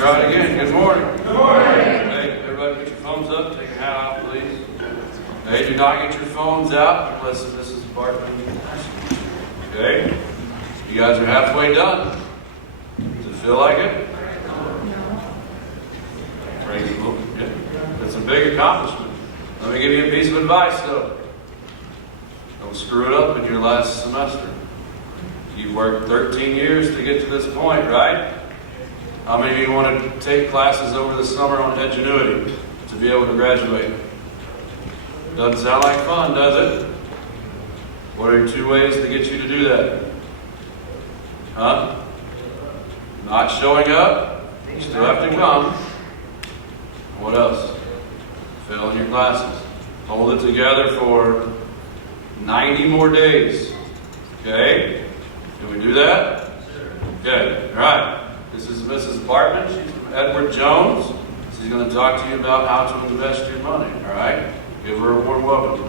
try it again. Good morning. Good morning. Hey, everybody put your phones up. Take your hat off, please. Hey, do not get your phones out unless this is Bartman. Okay? You guys are halfway done. Does it feel like it? No. Praise the Lord. Yeah. That's a big accomplishment. Let me give you a piece of advice, though. Don't screw it up in your last semester. You've worked 13 years to get to this point, right? How many of you want to take classes over the summer on Edgenuity to be able to graduate? Doesn't sound like fun, does it? What are 2 ways to get you to do that? Huh? Not showing up? You still have to come. What else? Fail in your classes. Hold it together for 90 more days. Okay? Can we do that? Okay. All right. This is Mrs. Bartman. She's from Edward Jones. She's going to talk to you about how to invest your money. All right? Give her a warm welcome.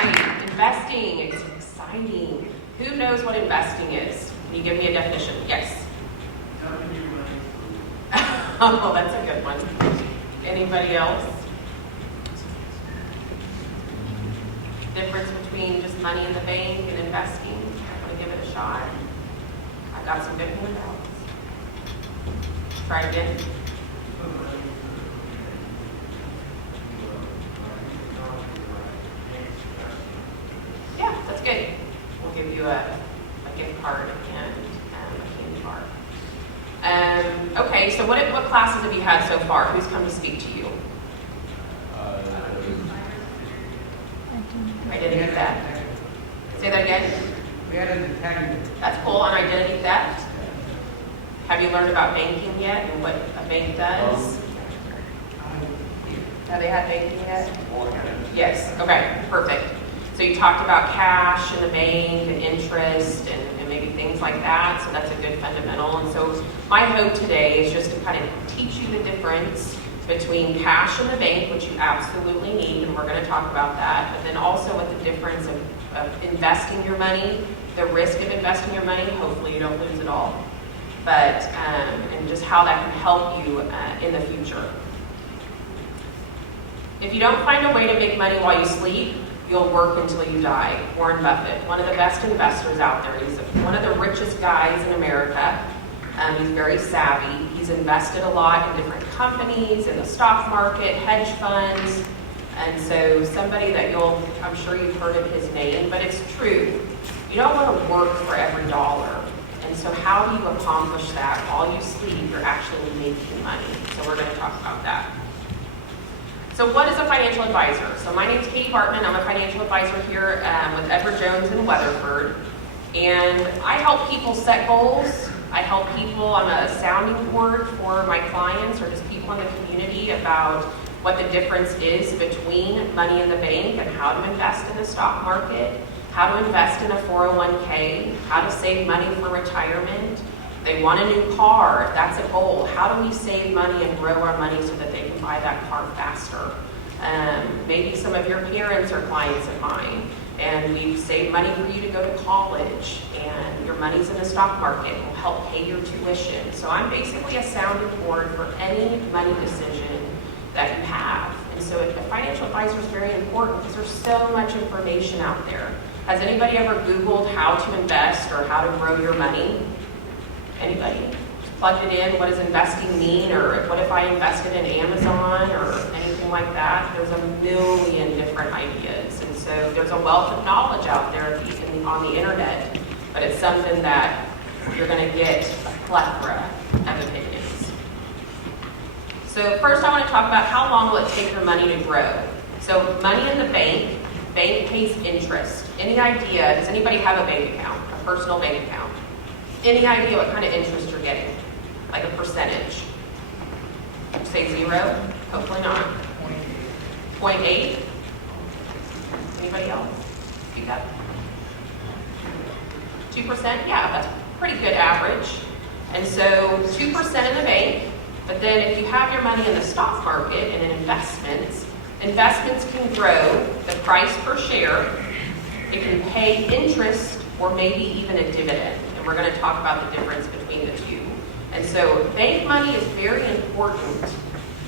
Right. Investing. It's exciting. Who knows what investing is? Can you give me a definition? Yes. Oh, that's a good one. Anybody else? Difference between just money in the bank and investing? I want to give it a shot. I got some good hands. Try again. Yeah, that's good. We'll give you a gift card and a candy bar. Okay, so what classes have you had so far? Who's come to speak to you? Identity theft. Say that again. We had an detective. That's cool. On identity theft. Have you learned about banking yet and what a bank does? Have they had banking yet? Yes. Okay. Perfect. So you talked about cash in the bank and interest and maybe things like that. So that's a good fundamental. And so my hope today is just to kind of teach you the difference between cash in the bank, which you absolutely need, and we're going to talk about that, but then also what the difference of investing your money, the risk of investing your money, hopefully you don't lose it all, but and just how that can help you in the future. If you don't find a way to make money while you sleep, you'll work until you die. Warren Buffett, one of the best investors out there. He's one of the richest guys in America. He's very savvy. He's invested a lot in different companies, in the stock market, hedge funds. And so somebody that I'm sure you've heard of his name, but it's true. You don't want to work for every dollar. And so how do you accomplish that? While you sleep, you're actually making money. So we're going to talk about that. So what is a financial advisor? So my name is Katie Bartman. I'm a financial advisor here with Edward Jones in Weatherford. And I help people set goals. I help people, I'm a sounding board for my clients or just people in the community about what the difference is between money in the bank and how to invest in the stock market, how to invest in a 401k, how to save money for retirement. They want a new car, that's a goal. How do we save money and grow our money so that they can buy that car faster? Maybe some of your parents are clients of mine, and we've saved money for you to go to college, and your money's in the stock market will help pay your tuition. So I'm basically a sounding board for any money decision that you have. And so a financial advisor is very important because there's so much information out there. Has anybody ever Googled how to invest or how to grow your money? Anybody? Just plugged it in, what does investing mean? Or what if I invested in Amazon or anything like that? There's a million different ideas. And so there's a wealth of knowledge out there on the internet, but it's something that you're going to get a plethora of opinions. So first I want to talk about how long will it take your money to grow. So money in the bank pays interest. Any idea, does anybody have a bank account, a personal bank account? Any idea what kind of interest you're getting? Like a percentage? Say 0? Hopefully not. 0.8? Anybody else? Speak up. 2%? Yeah, that's pretty good average. And so 2% in the bank, but then if you have your money in the stock market and in investments can grow the price per share. It can pay interest or maybe even a dividend. And And we're going to talk about the difference between the two. And so bank money is very important,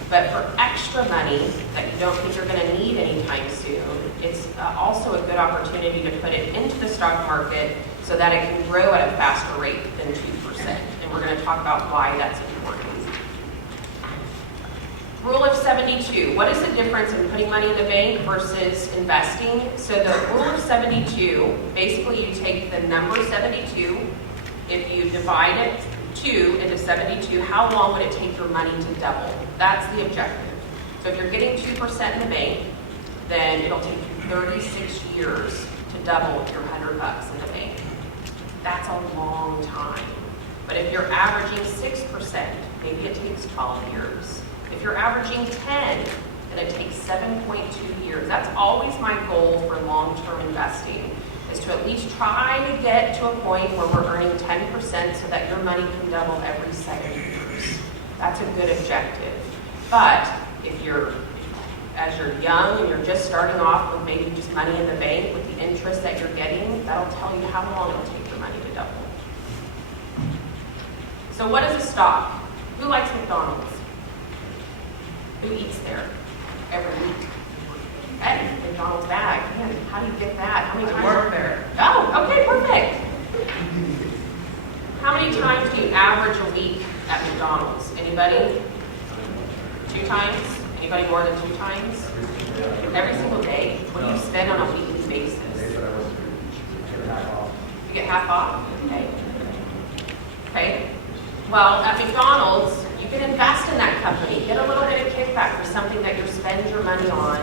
but for extra money that you don't think you're going to need anytime soon, it's also a good opportunity to put it into the stock market so that it can grow at a faster rate than 2%. And we're going to talk about why that's important. Rule of 72. What is the difference in putting money in the bank versus investing? So the rule of 72, basically you take the number 72, if you divide it 2 into 72, how long would it take your money to double? That's the objective. So if you're getting 2% in the bank, then it'll take you 36 years to double your $100 in the bank. That's a long time. But if you're averaging 6%, maybe it takes 12 years. If you're averaging 10, then it takes 7.2 years. That's always my goal for long-term investing, is to at least try to get to a point where we're earning 10% so that your money can double every 7 years. That's a good objective. But if you're, as you're young and you're just starting off with maybe just money in the bank with the interest that you're getting, that'll tell you how long it'll take your money to double. So what is a stock? Who likes McDonald's? Who eats there every week? Hey, McDonald's bag. Man, how do you get that? How many times? I work there. Oh, okay, perfect. How many times do you average a week at McDonald's? Anybody? 2 times? Anybody more than 2 times? Every single day? What do you spend on a weekly basis? You get half off? Okay. Okay. Well, at McDonald's, you can invest in that company. Get a little bit of kickback for something that you spend your money on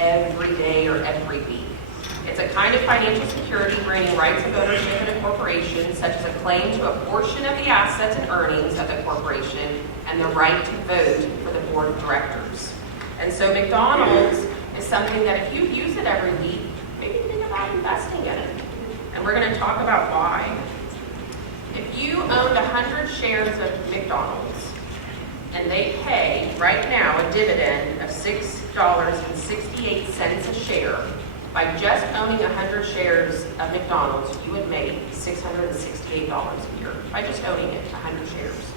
every day or every week. It's a kind of financial security granting rights of ownership in a corporation, such as a claim to a portion of the assets and earnings of the corporation and the right to vote for the board of directors. And so McDonald's is something that if you use it every week, maybe think about investing in it. And we're going to talk about why. If you owned 100 shares of McDonald's, and they pay right now a dividend of $6.68 a share, by just owning 100 shares of McDonald's, you would make $668 a year by just owning it, 100 shares.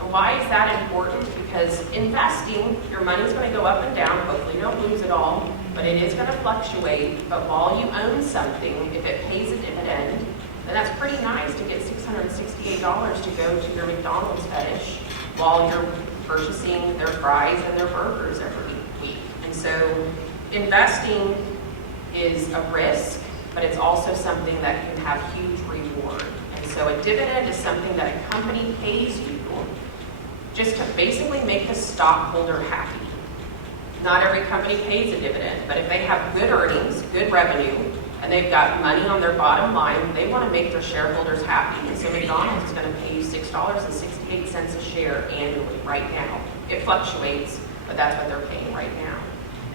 And why is that important? Because investing, your money's going to go up and down. Hopefully you don't lose it all, but it is going to fluctuate. But while you own something, if it pays a dividend, then that's pretty nice to get $668 to go to your McDonald's fetish while you're purchasing their fries and their burgers every week. And so investing is a risk, but it's also something that can have huge reward. And so a dividend is something that a company pays you just to basically make the stockholder happy. Not every company pays a dividend, but if they have good earnings, good revenue, and they've got money on their bottom line, they want to make their shareholders happy. And so McDonald's is going to pay you $6.68 a share annually right now. It fluctuates, but that's what they're paying right now.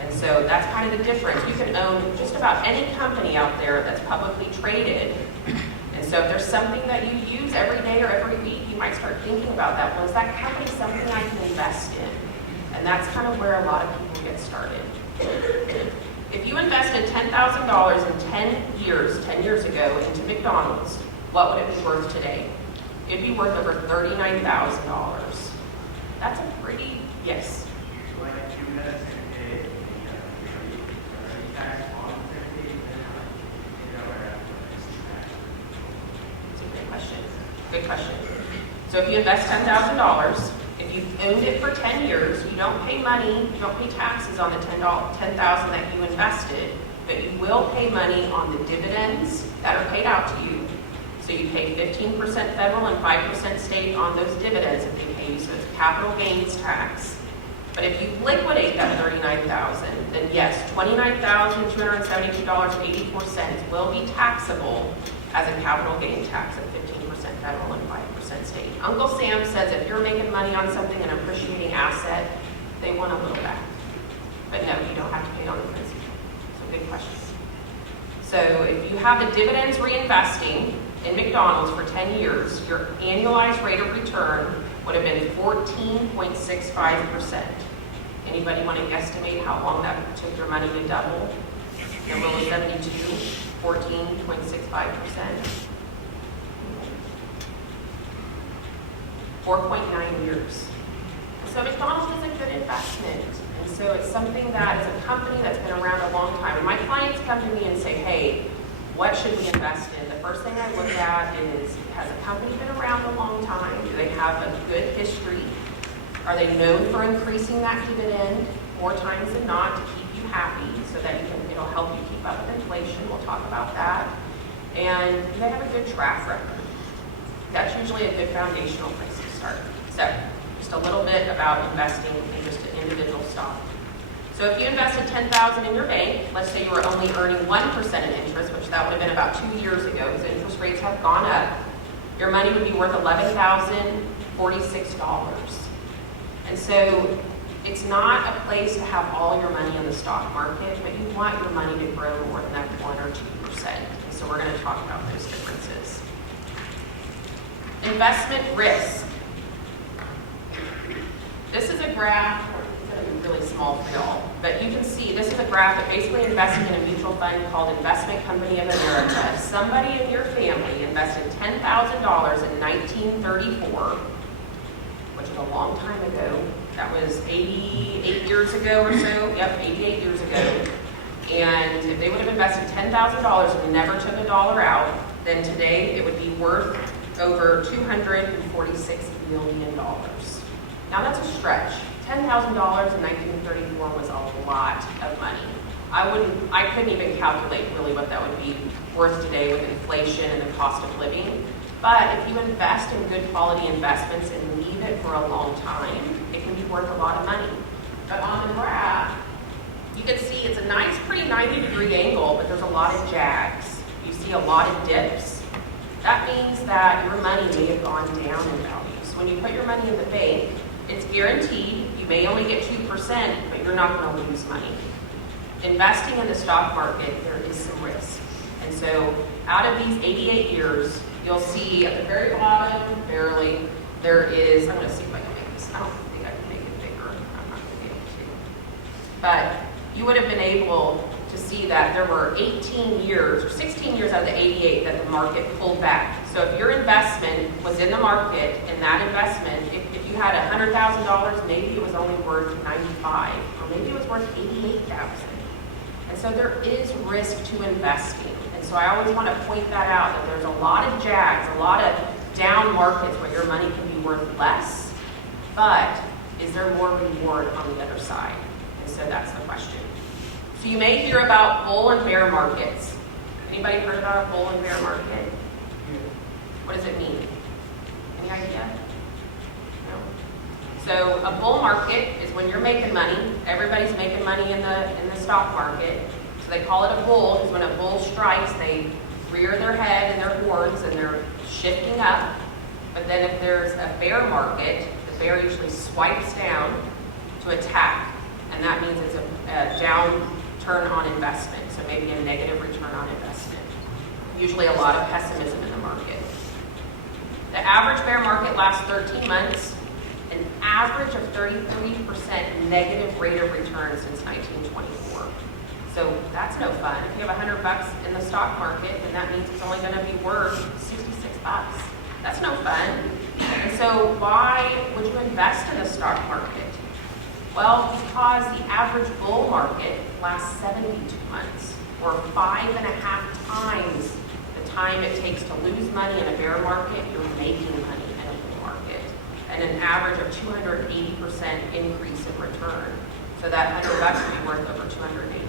And so that's kind of the difference. You can own just about any company out there that's publicly traded. And so if there's something that you use every day or every week, you might start thinking about that. Well, is that company something I can invest in? And that's kind of where a lot of people get started. If you invested $10,000 in 10 years ago into McDonald's, what would it be worth today? It'd be worth over $39,000. That's a pretty, yes. Good question. So if you invest $10,000, if you've owned it for 10 years, you don't pay money, you don't pay taxes on the $10,000 that you invested, but you will pay money on the dividends that are paid out to you. So you pay 15% federal and 5% state on those dividends that they pay you, so it's capital gains tax. But if you liquidate that $39,000, then yes, $29,272.84 will be taxable as a capital gain tax of 15% federal and 5% state. Uncle Sam says if you're making money on something, an appreciating asset, they want a little back. But no, you don't have to pay on the principal. So good question. So if you have the dividends reinvesting in McDonald's for 10 years, your annualized rate of return would have been 14.65%. Anybody want to guesstimate how long that took your money to double? The rule of 72, 14.65%. 4.9 years. So McDonald's is a good investment. And so it's something that is a company that's been around a long time. When my clients come to me and say, hey, what should we invest in? The first thing I look at is, has a company been around a long time? Do they have a good history? Are they known for increasing that dividend more times than not to keep you happy so that it'll help you keep up with inflation? We'll talk about that. And do they have a good track record? That's usually a good foundational place to start. So just a little bit about investing in just an individual stock. So if you invested $10,000 in your bank, let's say you were only earning 1% in interest, which that would have been about 2 years ago because interest rates have gone up, your money would be worth $11,046. And so it's not a place to have all your money in the stock market, but you want your money to grow more than that 1 or 2%. And so we're going to talk about those differences. Investment risk. This is a graph, it's going to be really small for y'all, but you can see this is a graph that basically investing in a mutual fund called Investment Company of America. Somebody in your family invested $10,000 in 1934, which is a long time ago. That was 88 years ago or so. Yep, 88 years ago. And if they would have invested $10,000 and never took a dollar out, then today it would be worth over $246 million. Now that's a stretch. $10,000 in 1934 was a lot of money. I couldn't even calculate really what that would be worth today with inflation and the cost of living. But if you invest in good quality investments and leave it for a long time, it can be worth a lot of money. But on the graph, you can see it's a nice, pretty 90-degree angle, but there's a lot of jags. You see a lot of dips. That means that your money may have gone down in value. So when you put your money in the bank, it's guaranteed. You may only get 2%, but you're not going to lose money. Investing in the stock market, there is some risk. And so out of these 88 years, you'll see at the very bottom, barely, there is, I'm going to see if I can make this. I don't think I can make it bigger. I'm not going to be able to. But you would have been able to see that there were 18 years, or 16 years out of the 88 that the market pulled back. So if your investment was in the market, and that investment, if you had $100,000, maybe it was only worth 95, or maybe it was worth 88,000. And so there is risk to investing. And so I always want to point that out, that there's a lot of jags, a lot of down markets where your money can be worth less, but is there more reward on the other side? And so that's the question. So you may hear about bull and bear markets. Anybody heard about a bull and bear market? What does it mean? Any idea? No. So a bull market is when you're making money. Everybody's making money in the stock market. So they call it a bull because when a bull strikes, they rear their head and their horns and they're shifting up. But then if there's a bear market, the bear usually swipes down to attack. And that means it's a downturn on investment. So maybe a negative return on investment. Usually a lot of pessimism in the market. The average bear market lasts 13 months, an average of 33% negative rate of return since 1924. So that's no fun. If you have $100 in the stock market, then that means it's only going to be worth $66. That's no fun. And so why would you invest in the stock market? Well, because the average bull market lasts 72 months, or 5.5 times the time it takes to lose money in a bear market, you're making money in a bull market. And an average of 280% increase in return. So that $100 would be worth over 280.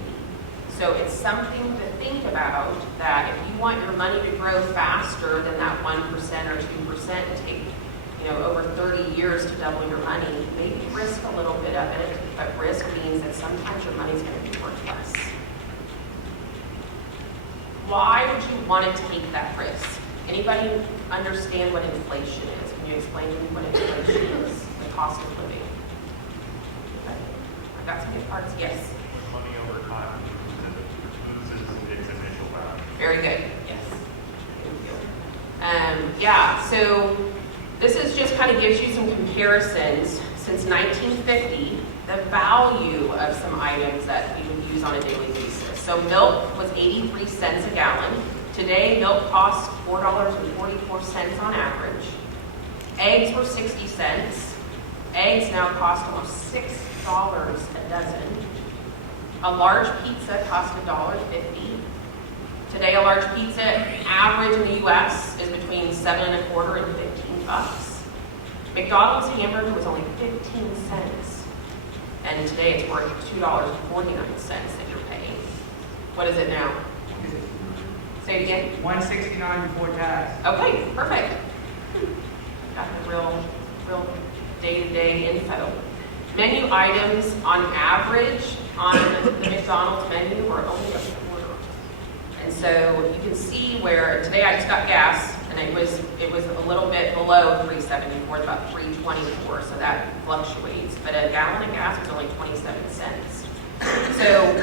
So it's something to think about, that if you want your money to grow faster than that 1% or 2% and take over 30 years to double your money, maybe risk a little bit of it, but risk means that sometimes your money's going to be worth less. Why would you want to take that risk? Anybody understand what inflation is? Can you explain to me what inflation is? The cost of living. Okay. I got some good parts. Yes. Money over time loses its initial value. Very good. Yes. Thank you. So this is just kind of gives you some comparisons. Since 1950, the value of some items that we would use on a daily basis. So milk was 83 cents a gallon. Today, milk costs $4.44 on average. Eggs were 60 cents. Eggs now cost almost $6 a dozen. A large pizza cost $1.50. Today, a large pizza average in the U.S. is between $7.25 and $15. McDonald's hamburger was only 15 cents. And today it's worth $2.49 that you're paying. What is it now? Say it again. $1.69 before tax. Okay, perfect. Got the real day-to-day info. Menu items on average on the McDonald's menu are only $1.25. And so you can see where today I just got gas and it was a little bit below $3.74, it's about $3.24, so that fluctuates. But a gallon of gas was only 27 cents. So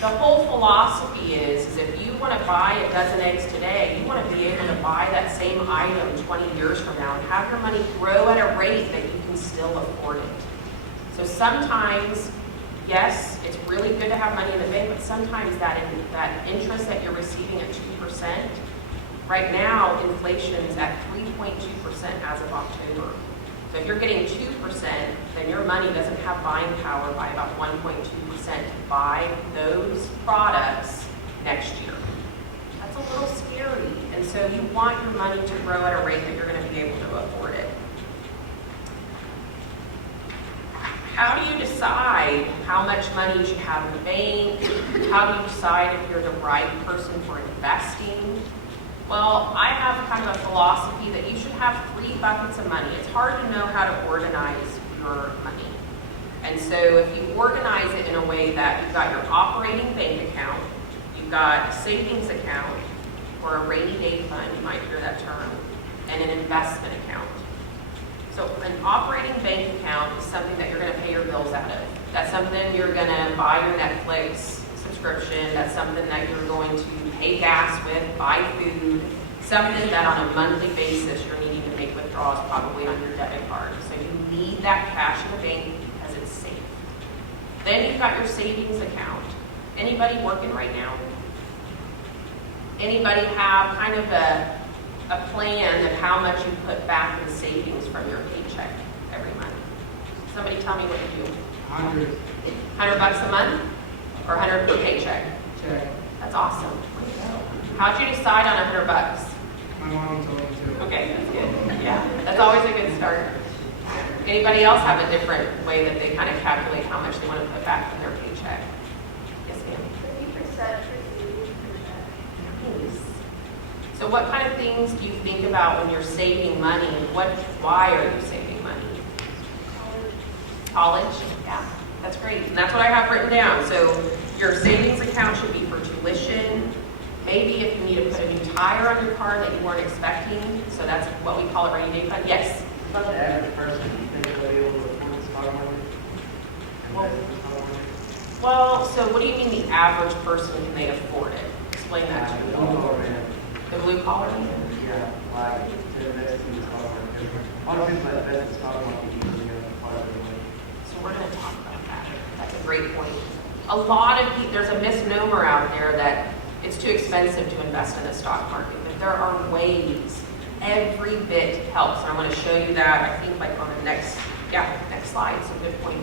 the whole philosophy is if you want to buy a dozen eggs today, you want to be able to buy that same item 20 years from now and have your money grow at a rate that you can still afford it. So sometimes, yes, it's really good to have money in the bank, but sometimes that interest that you're receiving at 2%, right now inflation's at 3.2% as of October. So if you're getting 2%, then your money doesn't have buying power by about 1.2% to buy those products next year. That's a little scary. And so you want your money to grow at a rate that you're going to be able to afford it. How do you decide how much money you should have in the bank? How do you decide if you're the right person for investing? Well, I have kind of a philosophy that you should have 3 buckets of money. It's hard to know how to organize your money. And so if you organize it in a way that you've got your operating bank account, you've got a savings account, or a rainy day fund, you might hear that term, and an investment account. So an operating bank account is something that you're going to pay your bills out of. That's something you're going to buy your Netflix subscription. That's something that you're going to pay gas with, buy food, something that on a monthly basis you're needing to make withdrawals probably on your debit card. So you need that cash in the bank because it's safe. Then you've got your savings account. Anybody working right now? Anybody have kind of a plan of how much you put back in savings from your paycheck every month? Somebody tell me what you do. 100. $100 a month or 100 per paycheck? Check. That's awesome. How'd you decide on $100? My mom told me to. Okay, that's good. Yeah, that's always a good start. Anybody else have a different way that they kind of calculate how much they want to put back in their paycheck? Yes, ma'am. 50% for savings percent. Nice. So what kind of things do you think about when you're saving money? Why are you saving money? College? Yeah, that's great. And that's what I have written down. So your savings account should be for tuition. Maybe if you need to put a new tire on your car that you weren't expecting. So that's what we call a rainy day fund. Yes? About the average person, you think they'll be able to afford the stock market? Well- Invest in the stock market? Well, so what do you mean the average person, can they afford it? Explain that to me. The blue collar? Yeah, like to invest in the stock market. A lot of people that invest in the stock market usually have part of their money. So we're going to talk about that. That's a great point. A lot of people, there's a misnomer out there that it's too expensive to invest in the stock market, but there are ways. Every bit helps. And I'm going to show you that, I think, like on the next slide. So good point.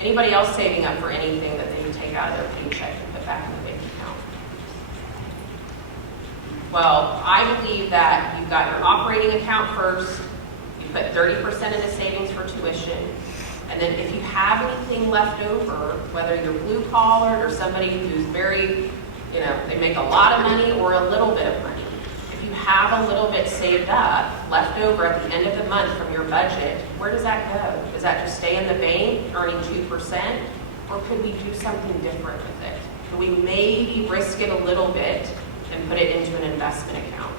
Anybody else saving up for anything that they would take out of their paycheck and put back in the bank account? Well, I believe that you've got your operating account first. You put 30% into savings for tuition. And then if you have anything left over, whether you're blue collar or somebody who's very, they make a lot of money or a little bit of money. If you have a little bit saved up, left over at the end of the month from your budget, where does that go? Does that just stay in the bank earning 2%? Or could we do something different with it? Could we maybe risk it a little bit and put it into an investment account?